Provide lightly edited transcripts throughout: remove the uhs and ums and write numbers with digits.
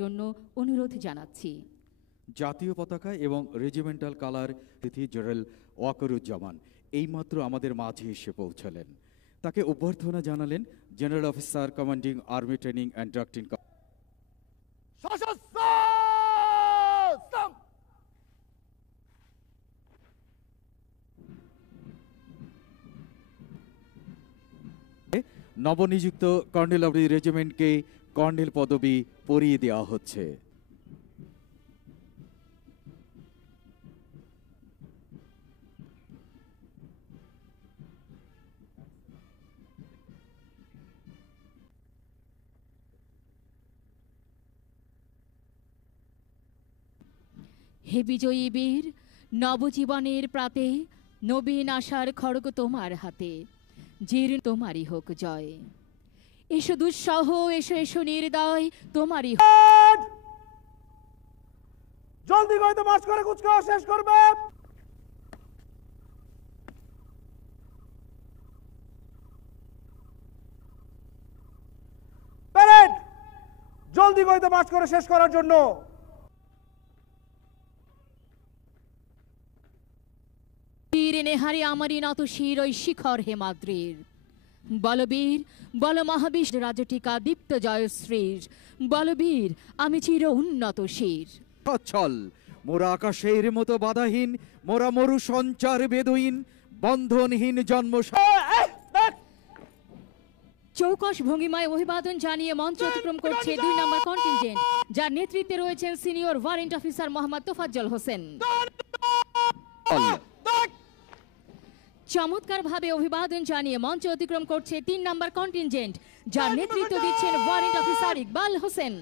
জন্য অনুরোধ জানাচ্ছি। জাতীয় পতাকা এবং রেজিমেন্টাল কালার তিথি জেনারেল ওয়াকারুজ্জামান এইমাত্র আমাদের মাঝে এসে পৌঁছলেন। তাকে অভ্যর্থনা জানালেন general officer commanding army training and doctrine. নবনিযুক্ত কর্নেল অব দি রেজিমেন্টকে কর্নেল পদবি পরিয়ে দেওয়া হচ্ছে। হে বিজয়ী বীর, নবজীবনের প্রাতে নবীন আশার খড়গ তোমার হাতে, জীর্ণ তোমারই হোক জয়। এসো দুঃসহ, এসো এসো নির্দয়, তোমারই জলদি গইতে মার্চ করে কুচকাওয়া শেষ করবে। প্যারেড জলদি গইতে মার্চ করে শেষ করার জন্য। বীর নেহারি আমারই নত শির ওই শিখর হেমাদ্রির, বলবীর বল মহাবিশ্ব রাজটিকা দীপ্ত জয়শ্রীর, বলবীর আমি চির উন্নত শির। সচ্ছল মোরা আকাশের মতো বাধাহীন, মোরা মরু সঞ্চার বেদহীন, বন্ধনহীন জন্ম। চৌকস ভঙ্গিমায় অভিবাদন জানিয়ে মঞ্চ অতিক্রম করছে 2 নম্বর কন্টিনজেন্ট, যার নেতৃত্বে রয়েছেন senior warrant officer Mohammad Tofazzal Hossain. চমৎকারভাবে অভিবাদন জানিয়ে মঞ্চ অতিক্রম করছে 3 নম্বর কন্টিনজেন্ট, যার নেতৃত্ব দিচ্ছেন warrant officer Iqbal Hossain.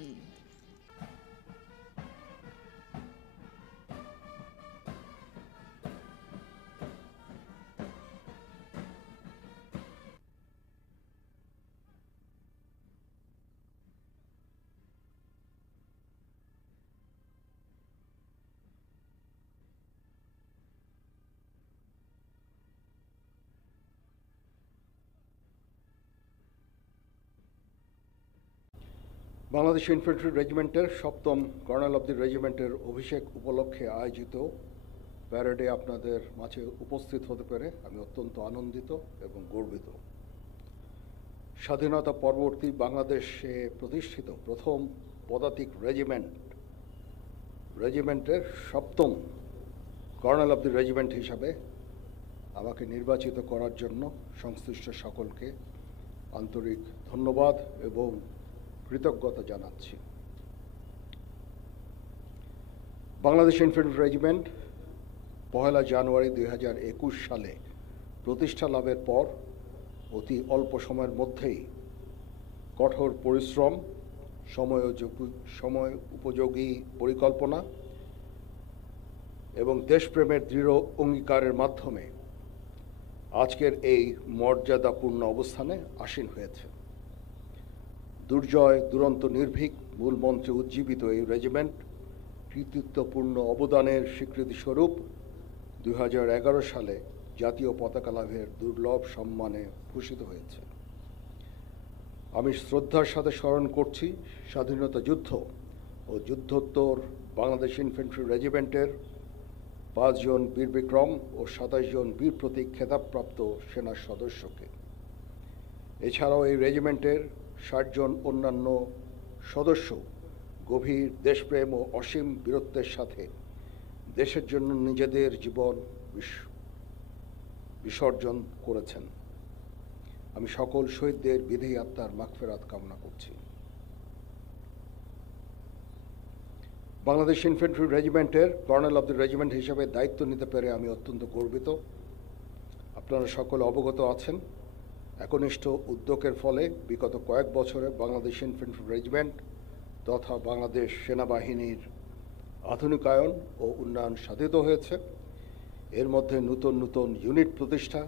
Bangladesh infantry রেজিমেন্টের 7ম কর্নেল অব দি রেজিমেন্টের অভিষেক উপলক্ষে আয়োজিত প্যারেডে আপনাদের মাঝে উপস্থিত হতে পেরে আমি অত্যন্ত আনন্দিত এবং গর্বিত। স্বাধীনতা পরবর্তী বাংলাদেশে প্রতিষ্ঠিত প্রথম পদাতিক রেজিমেন্টের 7ম কর্নেল অব দি রেজিমেন্ট হিসাবে আমাকে নির্বাচিত করার জন্য সংশ্লিষ্ট সকলকে আন্তরিক ধন্যবাদ এবং কৃতজ্ঞতা জানাচ্ছি। বাংলাদেশ ইনফ্যান্ট্রি রেজিমেন্ট 1 জানুয়ারি 2021 সালে প্রতিষ্ঠা লাভের পর অতি অল্প সময়ের মধ্যেই কঠোর পরিশ্রম, সময় উপযোগী পরিকল্পনা এবং দেশপ্রেমের দৃঢ় অঙ্গীকারের মাধ্যমে আজকের এই মর্যাদাপূর্ণ অবস্থানে আসীন হয়েছে। দুর্জয় দুরন্ত নির্ভীক মূল মন্ত্রে উজ্জীবিত এই রেজিমেন্ট কৃতিত্বপূর্ণ অবদানের স্বীকৃতিস্বরূপ 2011 সালে জাতীয় পতাকা লাভের দুর্লভ সম্মানে ভূষিত হয়েছে। আমি শ্রদ্ধার সাথে স্মরণ করছি স্বাধীনতা যুদ্ধ ও যুদ্ধোত্তর বাংলাদেশ ইনফ্যান্ট্রি রেজিমেন্টের 5 জন বীর বিক্রম ও 27 জন বীর প্রতীক খেতাবপ্রাপ্ত সেনা সদস্যকে। এছাড়াও এই রেজিমেন্টের 60 জন অন্যান্য সদস্য গভীর দেশপ্রেম ও অসীম বীরত্বের সাথে দেশের জন্য নিজেদের জীবন বিসর্জন করেছেন। আমি সকল শহীদদের বিধি আত্মার মাগফিরাত কামনা করছি। বাংলাদেশ ইনফ্যান্ট্রি রেজিমেন্টের কর্নেল অব দি রেজিমেন্ট হিসেবে দায়িত্ব নিতে পেরে আমি অত্যন্ত গর্বিত। আপনারা সকলে অবগত আছেন, একনিষ্ঠ উদ্যোগের ফলে বিগত কয়েক বছরে বাংলাদেশ ইনফ্যান্ট্রি রেজিমেন্ট তথা বাংলাদেশ সেনাবাহিনীর আধুনিকায়ন ও উন্নয়ন সাধিত হয়েছে। এর মধ্যে নতুন নতুন ইউনিট প্রতিষ্ঠা,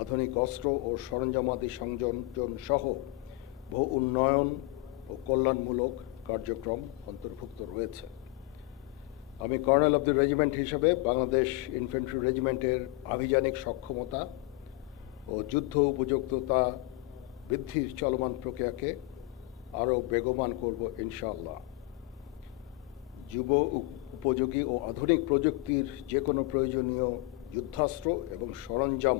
আধুনিক অস্ত্র ও সরঞ্জামাদি সংযোজন সহ বহু উন্নয়ন ও কল্যাণমূলক কার্যক্রম অন্তর্ভুক্ত রয়েছে। আমি কর্নেল অব দি রেজিমেন্ট হিসেবে বাংলাদেশ ইনফ্যান্ট্রি রেজিমেন্টের আভিযানিক সক্ষমতা ও যুদ্ধ উপযুক্ততা বৃদ্ধির চলমান প্রক্রিয়াকে আরও বেগবান করব ইনশাআল্লাহ। উপযোগী ও আধুনিক প্রযুক্তির যে কোনো প্রয়োজনীয় যুদ্ধাস্ত্র এবং সরঞ্জাম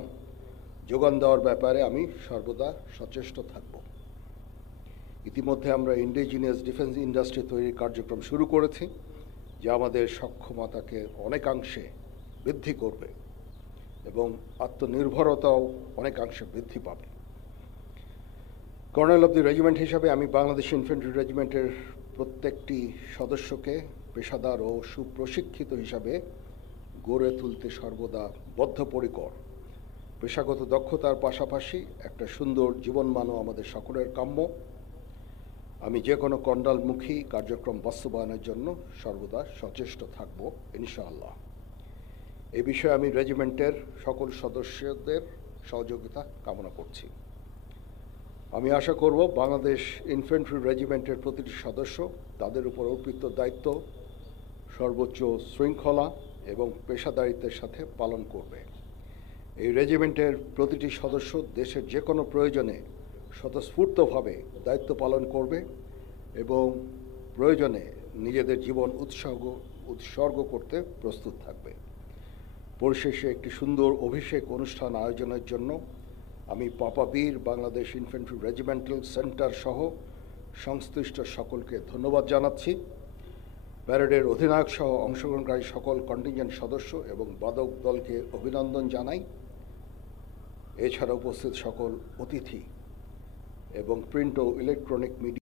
যোগান দেওয়ার ব্যাপারে আমি সর্বদা সচেষ্ট থাকব। ইতিমধ্যে আমরা ইন্ডিজিনিয়াস ডিফেন্স ইন্ডাস্ট্রি তৈরির কার্যক্রম শুরু করেছি, যা আমাদের সক্ষমতাকে অনেকাংশে বৃদ্ধি করবে এবং আত্মনির্ভরতাও অনেকাংশে বৃদ্ধি পাবে। কর্নেল অব দি রেজিমেন্ট হিসাবে আমি বাংলাদেশ ইনফ্যান্ট্রি রেজিমেন্টের প্রত্যেকটি সদস্যকে পেশাদার ও সুপ্রশিক্ষিত হিসাবে গড়ে তুলতে সর্বদা বদ্ধপরিকর। পেশাগত দক্ষতার পাশাপাশি একটা সুন্দর জীবনমানও আমাদের সকলের কাম্য। আমি যে কোনো কন্ডালমুখী কার্যক্রম বাস্তবায়নের জন্য সর্বদা সচেষ্ট থাকব ইনশাআল্লাহ। এ বিষয়ে আমি রেজিমেন্টের সকল সদস্যদের সহযোগিতা কামনা করছি। আমি আশা করব বাংলাদেশ ইনফ্যান্ট্রি রেজিমেন্টের প্রতিটি সদস্য তাদের উপর অর্পিত দায়িত্ব সর্বোচ্চ শৃঙ্খলা এবং পেশাদারিত্বের সাথে পালন করবে। এই রেজিমেন্টের প্রতিটি সদস্য দেশের যে কোনো প্রয়োজনে স্বতঃস্ফূর্তভাবে দায়িত্ব পালন করবে এবং প্রয়োজনে নিজেদের জীবন উৎসর্গ করতে প্রস্তুত থাকবে। পরিশেষে একটি সুন্দর অভিষেক অনুষ্ঠান আয়োজনের জন্য আমি পাপাবীর বাংলাদেশ ইনফ্যান্ট্রি রেজিমেন্টাল সেন্টার সহ সংশ্লিষ্ট সকলকে ধন্যবাদ জানাচ্ছি। প্যারেডের অধিনায়ক সহ অংশগ্রহণকারী সকল কন্টিনজেন্ট সদস্য এবং বাদক দলকে অভিনন্দন জানাই। এছাড়া উপস্থিত সকল অতিথি এবং প্রিন্ট ও ইলেকট্রনিক মিডিয়া